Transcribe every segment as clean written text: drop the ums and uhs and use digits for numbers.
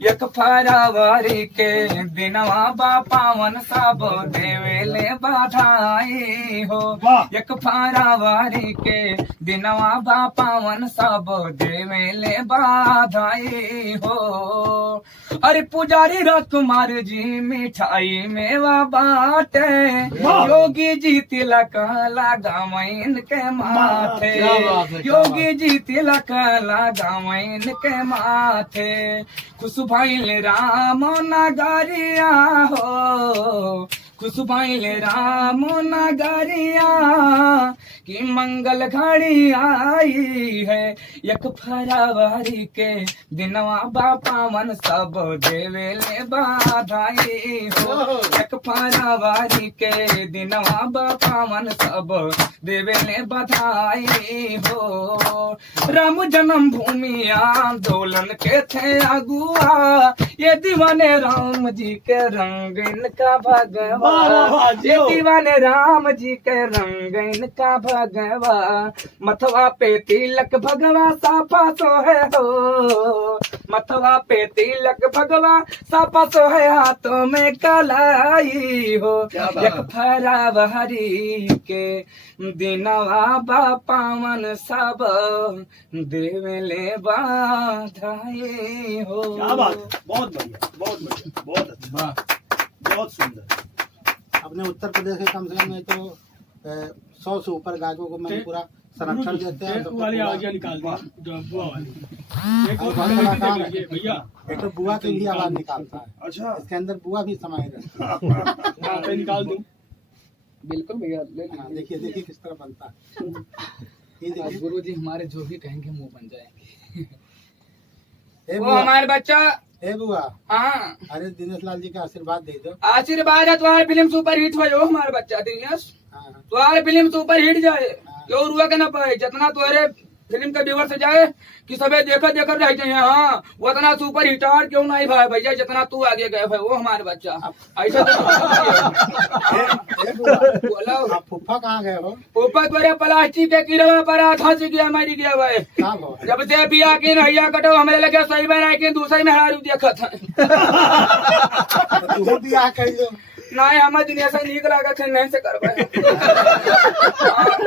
एक फरवरी के दिनवा बा पावन सब देवेले बधाई हो। एक फरवरी के दिनवा बा पावन सब देवेले बधाई हो। अरे पुजारी राजकुमार जी मिठाई मेवा बाटे, योगी जी तिलक लगावैन के माथे, योगी जी तिलक लगावैन के माथे। खुश भइल राम नगरिया हो, खुश भइल राम नगरिया की मंगल घड़ी आई है। एक फरवरी के दिनवा बा पावन सब देवेले बधाई हो। एक फरवरी के दिनवा बा पावन सब देवेले बधाई हो। राम जन्म भूमि आंदोलन के थे अगुआ, ये दीवाने राम जी के रंग इनका भगवा, ये दीवाने राम जी के रंग इनका भगवा। मथवा पे तिलक भगवा साफा सोहे हो, मथवा पे तिलक भगवा साफा सोहे हाथों में कलाई हो। एक फरवरी के दिनवा बा पावन सब देवेले बधाई हो। क्या बात, बहुत बढ़िया, बहुत बढ़िया, बहुत अच्छा, बहुत सुंदर। अपने उत्तर प्रदेश के कम से कम में तो 100 से ऊपर गायकों को मैंने पूरा संरक्षण देते हैं। वाली आवाज निकाल दो, बुआ वाली। एक तो बुआ की भी आवाज निकालता है। अच्छा, इसके अंदर बुआ भी समाये रहता है। निकाल दूं? बिल्कुल भैया, देखिए देखिए किस तरह बनता है। ये देखिए गुरु जी हमारे जो भी कहेंगे मुंह बन जाएंगे। ए वो बुआ, हमारे बच्चा। ए बुआ, हाँ, अरे दिनेश लाल जी का आशीर्वाद दे दो। आशीर्वाद है तुम्हारी फिल्म सुपर हिट हो हमारे बच्चा दिनेश, हाँ, तुम्हारी फिल्म सुपर हिट जाए, यो रुआ के न पाए जितना तुम्हारे फिल्म का व्यूवर से जाए कि सबे देखकर देखकर रह जाए। हाँ, वो इतना सुपर हिटार क्यों नहीं भाई भैया जितना तू आगे गए भाई, वो हमारे बच्चा ऐसा बोलो। आप फुफ्फा कहाँ गए हो? ऊपर तुम्हारे प्लास्टिक के कीड़े पर धंस गया मर गया भाई। कहाँ हो? जब से पिया के नैया कटो हमें लगे सही में रह के दूसरे में हारू देखा था। तू भी आ कर लो। नहीं हमें दुनिया से निक लगा थे नहीं से कर पाए।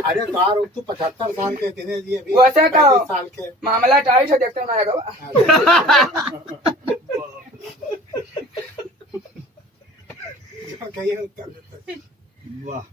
अरे बार तू 75 साल के दिनेश जी अभी वैसे कहो 35 साल के। मामला टाइट है, देखते ना आएगा। जो कहिए उत्तर देते। वाह।